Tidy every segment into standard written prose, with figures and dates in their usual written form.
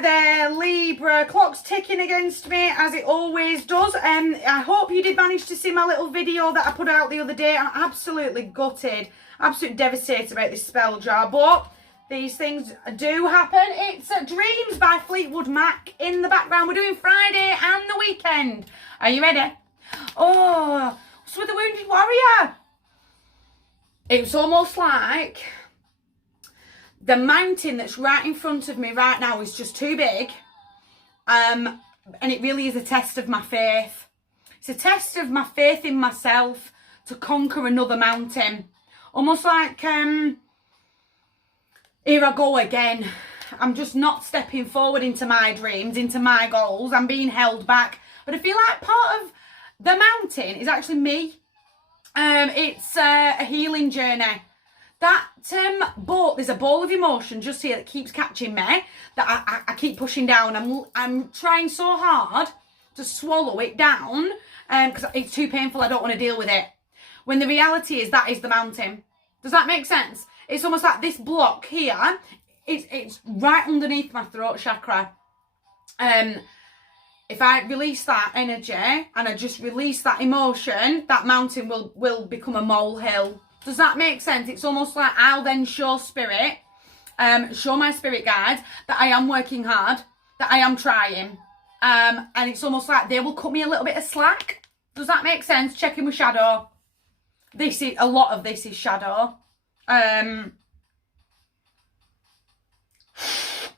There, Libra, clock's ticking against me as it always does. I hope you did manage to see my little video that I put out the other day. I'm absolutely gutted, absolutely devastated about this spell jar, but these things do happen. It's Dreams by Fleetwood Mac in the background. We're doing Friday and the weekend. Are you ready? Oh, what's with the Wounded Warrior? It's almost like the mountain that's right in front of me right now is just too big. And it really is a test of my faith. It's a test of my faith in myself to conquer another mountain. Almost like, here I go again. I'm just not stepping forward into my dreams, into my goals. I'm being held back. But I feel like part of the mountain is actually me. It's a healing journey. That ball, there's a ball of emotion just here that keeps catching me, that I keep pushing down. I'm trying so hard to swallow it down because it's too painful. I don't want to deal with it. When the reality is that is the mountain. Does that make sense? It's almost like this block here. It's right underneath my throat chakra. If I release that energy and I just release that emotion, that mountain will become a molehill. Does that make sense? It's almost like I'll then show spirit, show my spirit guides that I am working hard, that I am trying. And it's almost like they will cut me a little bit of slack. Does that make sense? Checking with shadow. A lot of this is shadow.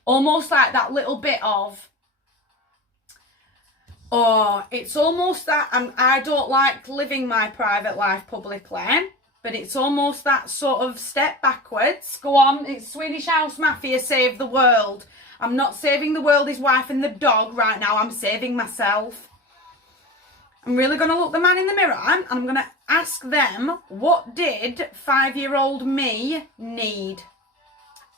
Almost like that little bit of, oh, it's almost that I don't like living my private life publicly, but it's almost that sort of step backwards. Go on, it's Swedish House Mafia, save the world. I'm not saving the world, his wife and the dog right now. I'm saving myself. I'm really going to look the man in the mirror and I'm going to ask them, what did 5-year-old me need?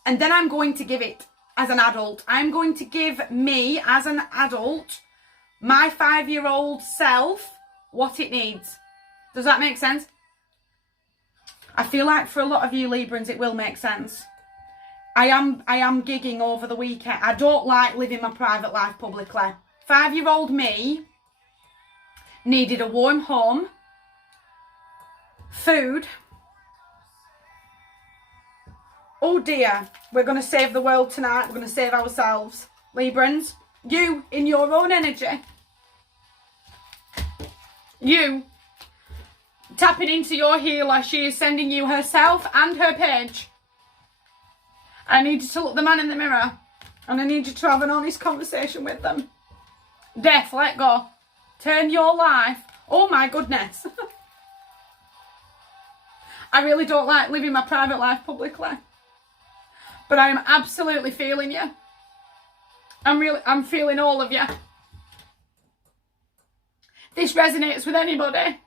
And then I'm going to give it as an adult. I'm going to give me as an adult, my 5-year-old self, what it needs. Does that make sense? I feel like for a lot of you Librans it will make sense. I am gigging over the weekend. I don't like living my private life publicly. 5-year-old me needed a warm home, food. Oh dear, we're going to save the world tonight. We're going to save ourselves. Librans, you in your own energy. You tapping into your healer. She is sending you herself and her page. I need you to look the man in the mirror and I need you to have an honest conversation with them. Death, let go. Turn your life. Oh my goodness. I really don't like living my private life publicly. But I am absolutely feeling you. I'm feeling all of you. This resonates with anybody.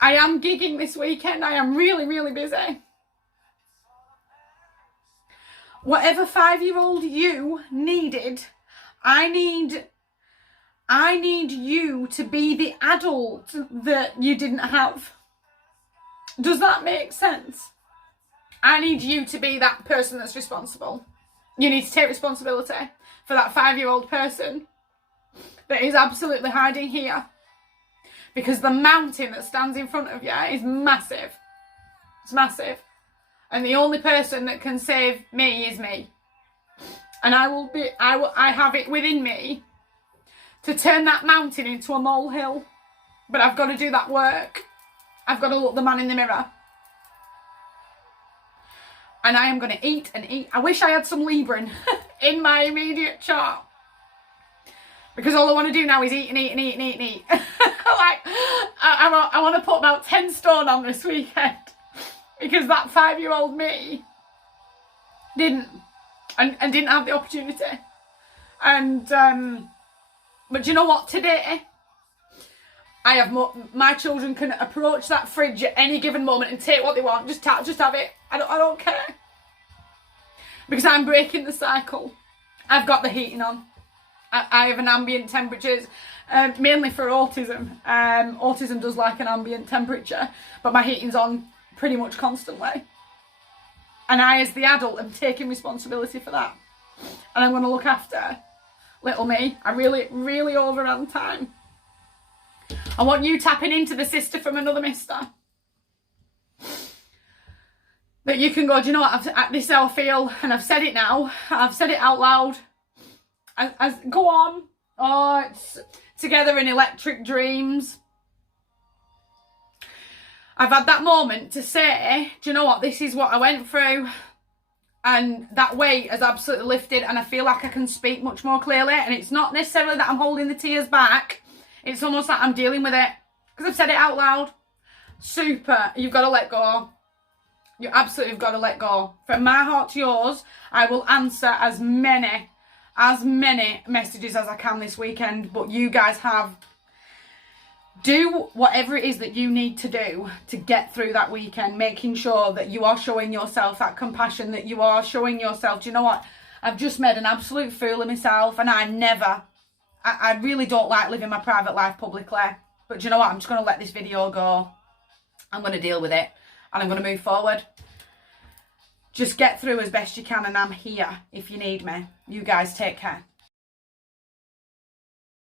I am gigging this weekend. I am really, really busy. Whatever 5-year-old you needed, I need you to be the adult that you didn't have. Does that make sense? I need you to be that person that's responsible. You need to take responsibility for that 5-year-old person that is absolutely hiding here. Because the mountain that stands in front of you is massive. It's massive. And the only person that can save me is me. And I have it within me to turn that mountain into a molehill. But I've got to do that work. I've got to look the man in the mirror. And I am going to eat and eat. I wish I had some Libran in my immediate chart. Because all I want to do now is eat and eat and eat and eat and eat. Like, I want to put about 10 stone on this weekend. Because that 5-year-old me didn't. And didn't have the opportunity. And, but do you know what? Today, I have my children can approach that fridge at any given moment and take what they want. Just have it. I don't care. Because I'm breaking the cycle. I've got the heating on. I have an ambient temperature, mainly for autism. Autism does like an ambient temperature, but my heating's on pretty much constantly. And I, as the adult, am taking responsibility for that. And I'm going to look after little me. I really overran time. I want you tapping into the sister from another mister. That you can go, do you know what, this is how I feel, and I've said it now. I've said it out loud. Go on. Oh, it's together in electric dreams. I've had that moment to say, do you know what, this is what I went through. And that weight has absolutely lifted, and I feel like I can speak much more clearly. And it's not necessarily that I'm holding the tears back. It's almost like I'm dealing with it. Because I've said it out loud. Super. You've got to let go. You absolutely have got to let go. From my heart to yours, I will answer as many messages as I can this weekend. But you guys do whatever it is that you need to do to get through that weekend, making sure that you are showing yourself that compassion, that you are showing yourself, do you know what, I've just made an absolute fool of myself, and I really don't like living my private life publicly, but do you know what, I'm just going to let this video go. I'm going to deal with it, and I'm going to move forward. Just get through as best you can, and I'm here if you need me. You guys take care.